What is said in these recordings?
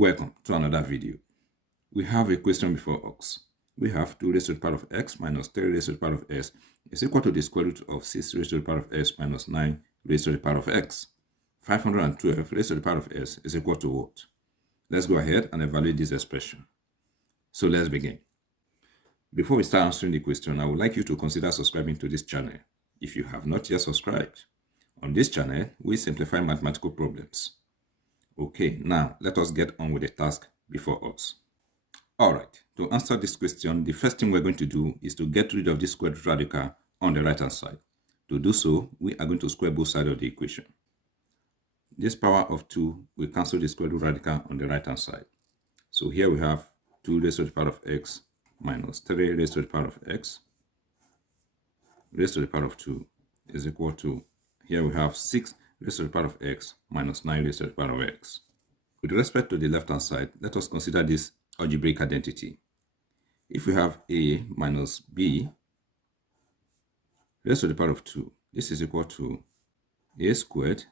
Welcome to another video. We have a question before us. We have 2 raised to the power of x minus 3 raised to the power of s is equal to the square root of 6 raised to the power of s minus 9 raised to the power of x. 512 raised to the power of s is equal to what? Let's go ahead and evaluate this expression. So let's begin. Before we start answering the question, I would like you to consider subscribing to this channel if you have not yet subscribed. On this channel, we simplify mathematical problems. Okay, now let us get on with the task before us. Alright, to answer this question, the first thing we're going to do is to get rid of this square root radical on the right hand side. To do so, we are going to square both sides of the equation. This power of 2 will cancel the square root radical on the right hand side. So here we have 2 raised to the power of x minus 3 raised to the power of x raised to the power of 2 is equal to, here we have 6 raised to the power of x minus 9 raised to the power of x. With respect to the left hand side, let us consider this algebraic identity. If we have a minus b raised to the power of 2, this is equal to a squared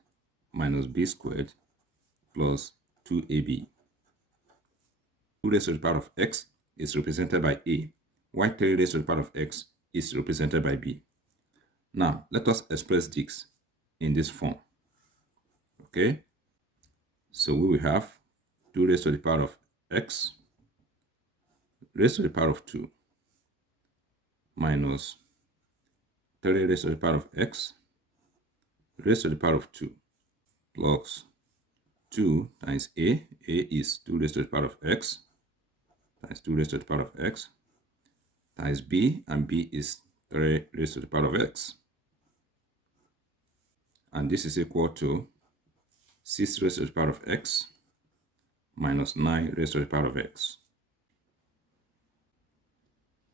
minus b squared plus 2ab. 2 raised to the power of x is represented by a, while 3 raised to the power of x is represented by b. Now, let us express this in this form. Okay? So we will have 2 raised to the power of x raised to the power of 2 minus 3 raised to the power of x raised to the power of 2 plus 2 times a is 2 raised to the power of x times 2 raised to the power of x times b, and b is 3 raised to the power of x. And this is equal to 6 raised to the power of x minus 9 raised to the power of x.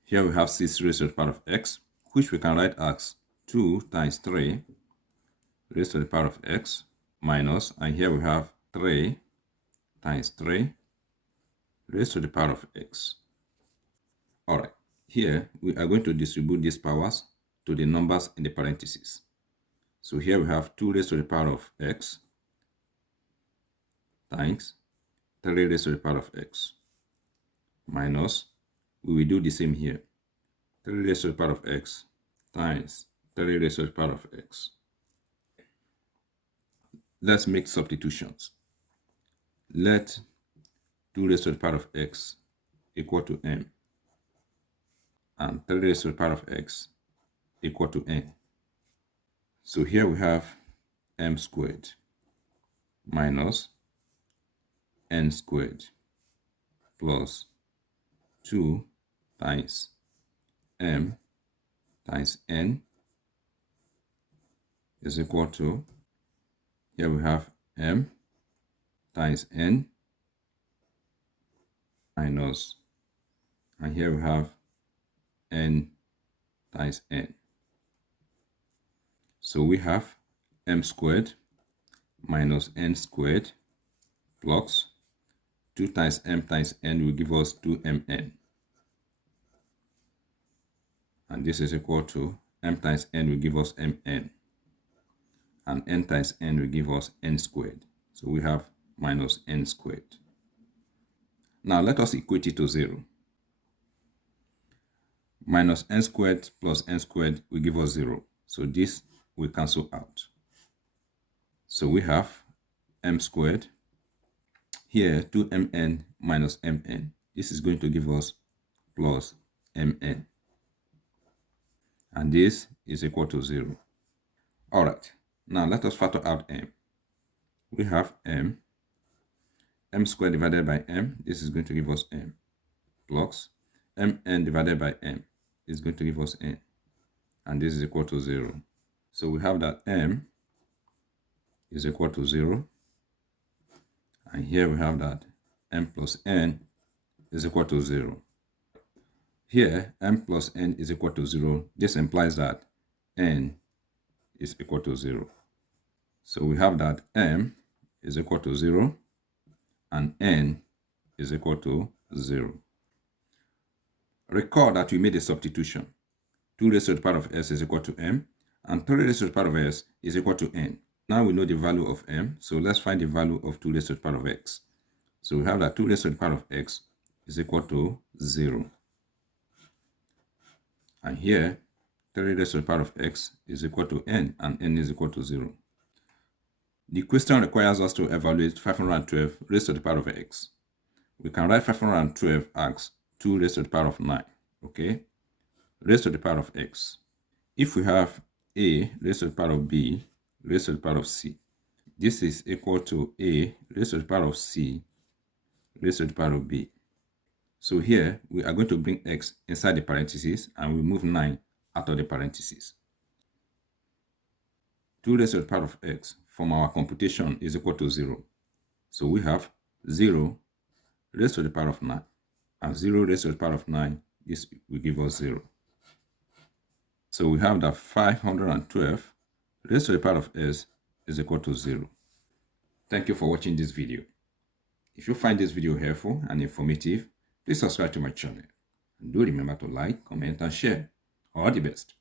Here we have 6 raised to the power of x, which we can write as 2 times 3 raised to the power of x minus, and here we have 3 times 3 raised to the power of x. Alright, here we are going to distribute these powers to the numbers in the parentheses. So here we have 2 raised to the power of x times 3 raised to the power of x minus, we will do the same here, 3 raised to the power of x times 3 raised to the power of x. Let's make substitutions. Let 2 raised to the power of x equal to m and 3 raised to the power of x equal to n. So here we have m squared minus n squared plus 2 times m times n is equal to, here we have m times n minus, and here we have n times n. So we have m squared minus n squared plus 2 times m times n will give us 2mn. And this is equal to m times n will give us mn. And n times n will give us n squared. So we have minus n squared. Now let us equate it to 0. Minus n squared plus n squared will give us 0. So this will cancel out. So we have m squared. Here 2mn minus mn. This is going to give us plus mn. And this is equal to 0. Alright, now let us factor out m. We have m squared divided by m, this is going to give us m, plus mn divided by m is going to give us n, and this is equal to 0. So we have that m is equal to 0, and here we have that m plus n is equal to 0. Here, m plus n is equal to 0. This implies that n is equal to 0. So we have that m is equal to 0 and n is equal to 0. Recall that we made a substitution. 2 raised to the power of s is equal to m, and 3 raised to the power of s is equal to n. Now we know the value of m, so let's find the value of 2 raised to the power of x. So we have that 2 raised to the power of x is equal to 0. And here, 3 raised to the power of x is equal to n, and n is equal to 0. The question requires us to evaluate 512 raised to the power of x. We can write 512 as 2 raised to the power of 9, okay? Raised to the power of x. If we have a raised to the power of b raised to the power of c, this is equal to a raised to the power of c raised to the power of b. So here, we are going to bring x inside the parentheses and we move 9 out of the parentheses. 2 raised to the power of x from our computation is equal to 0. So we have 0 raised to the power of 9. And 0 raised to the power of 9, this will give us 0. So we have that 512 raised to the power of s is equal to 0. Thank you for watching this video. If you find this video helpful and informative, please subscribe to my channel. And do remember to like, comment, and share. All the best.